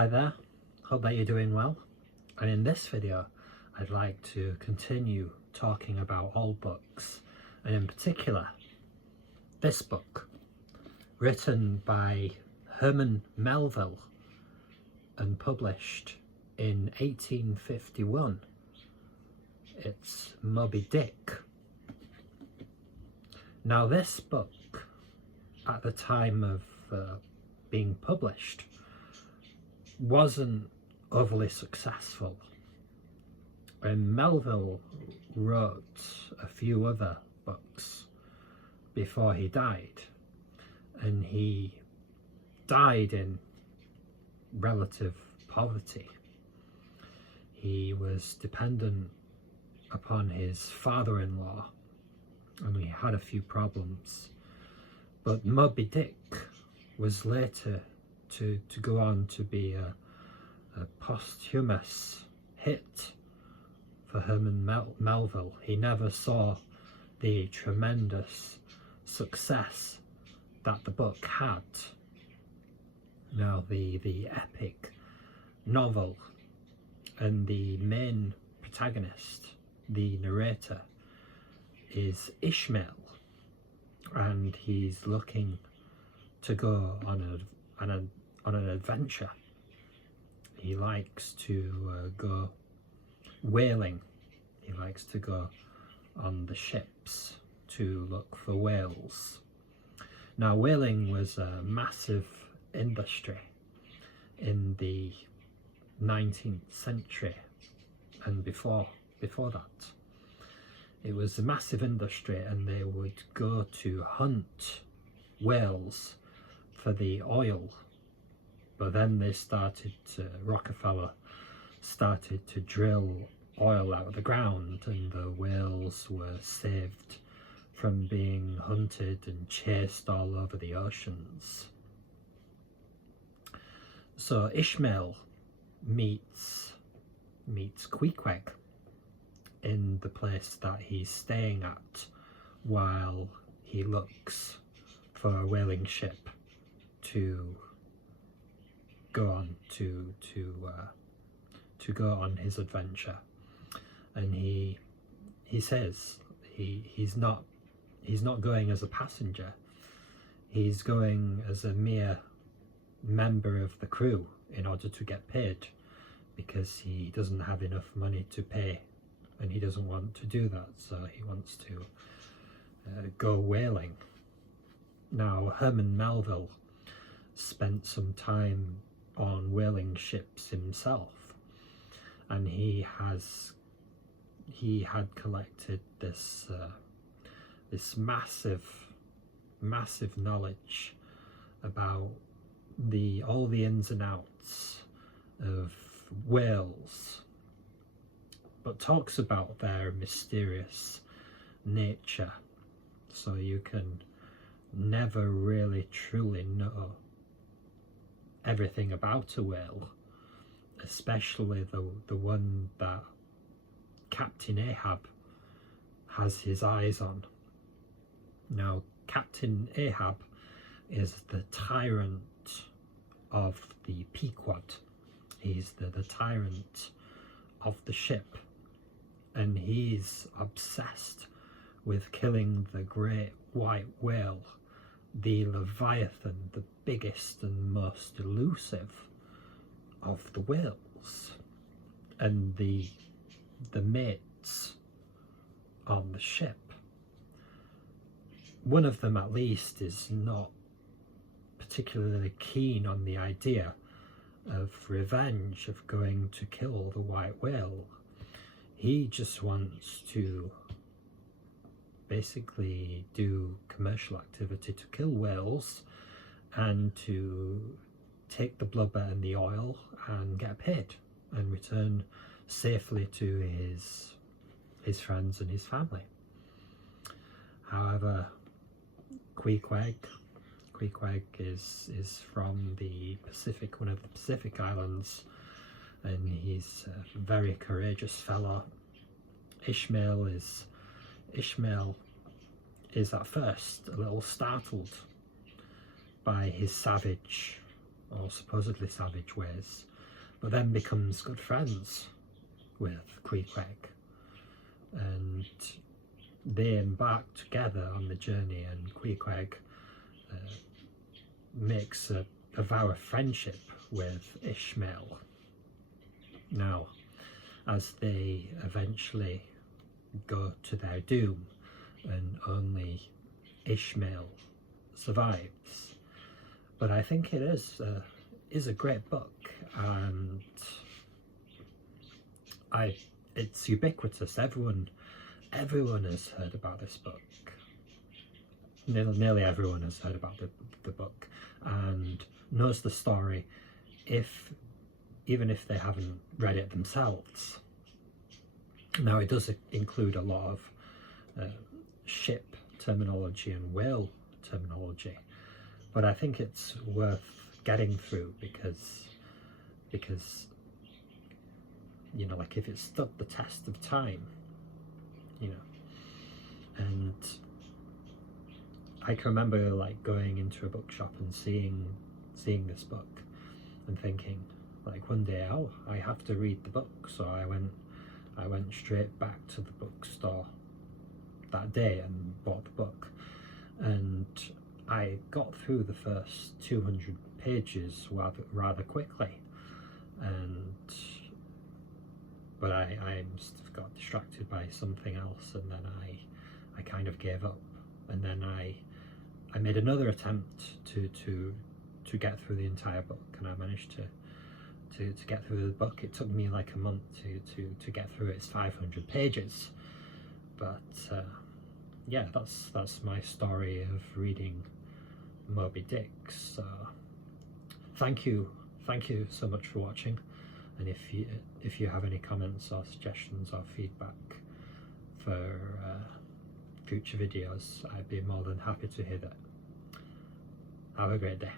Hi there, hope that you're doing well, and in this video I'd like to continue talking about old books, and in particular this book written by Herman Melville and published in 1851. It's Moby Dick. Now this book at the time of being published wasn't overly successful, and Melville wrote a few other books before he died, and he died in relative poverty. He was dependent upon his father-in-law, and he had a few problems, but Moby Dick was later to go on to be a posthumous hit for Herman Melville. He never saw the tremendous success that the book had. Now the epic novel, and the main protagonist, the narrator, is Ishmael, and he's looking to go on an adventure. He likes to go whaling. He likes to go on the ships to look for whales. Now whaling was a massive industry in the 19th century and before that. It was a massive industry, and they would go to hunt whales for the oil, but then Rockefeller started to drill oil out of the ground, and the whales were saved from being hunted and chased all over the oceans. So Ishmael meets Queequeg in the place that he's staying at while he looks for a whaling ship to go on to go on his adventure. And he says he's not going as a passenger. He's going as a mere member of the crew in order to get paid, because he doesn't have enough money to pay, and he doesn't want to do that, so he wants to go whaling. Now Herman Melville spent some time on whaling ships himself, and he had collected this massive knowledge about all the ins and outs of whales, but talks about their mysterious nature, so you can never really truly know everything about a whale, especially the one that Captain Ahab has his eyes on. Now Captain Ahab is the tyrant of the Pequod. He's the tyrant of the ship, and he's obsessed with killing the great white whale, the Leviathan, the biggest and most elusive of the whales. And the mates on the ship, one of them at least is not particularly keen on the idea of revenge, of going to kill the white whale. He just wants to basically do commercial activity to kill whales and to take the blubber and the oil and get paid and return safely to his friends and his family. However, Queequeg is from the Pacific, one of the Pacific Islands, and he's a very courageous fellow. Ishmael is at first a little startled by his savage, or supposedly savage, ways, but then becomes good friends with Queequeg, and they embark together on the journey, and Queequeg makes a vow of friendship with Ishmael. Now, as they eventually go to their doom and only Ishmael survives, but I think it is a great book, and it's ubiquitous. Everyone has heard about this book. Nearly everyone has heard about the book and knows the story, even if they haven't read it themselves. Now, it does include a lot of ship terminology and whale terminology, but I think it's worth getting through because you know, like, if it stood the test of time, you know. And I can remember like going into a bookshop and seeing this book and thinking, like, one day, oh, I have to read the book. So I went straight back to the bookstore that day and bought the book, and I got through the first 200 pages rather quickly, but I must have got distracted by something else, and then I kind of gave up. And then I made another attempt to get through the entire book, and I managed to get through the book. It took me like a month to get through its 500 pages, but yeah, that's my story of reading Moby Dick. So thank you so much for watching, and if you have any comments or suggestions or feedback for future videos, I'd be more than happy to hear that. Have a great day.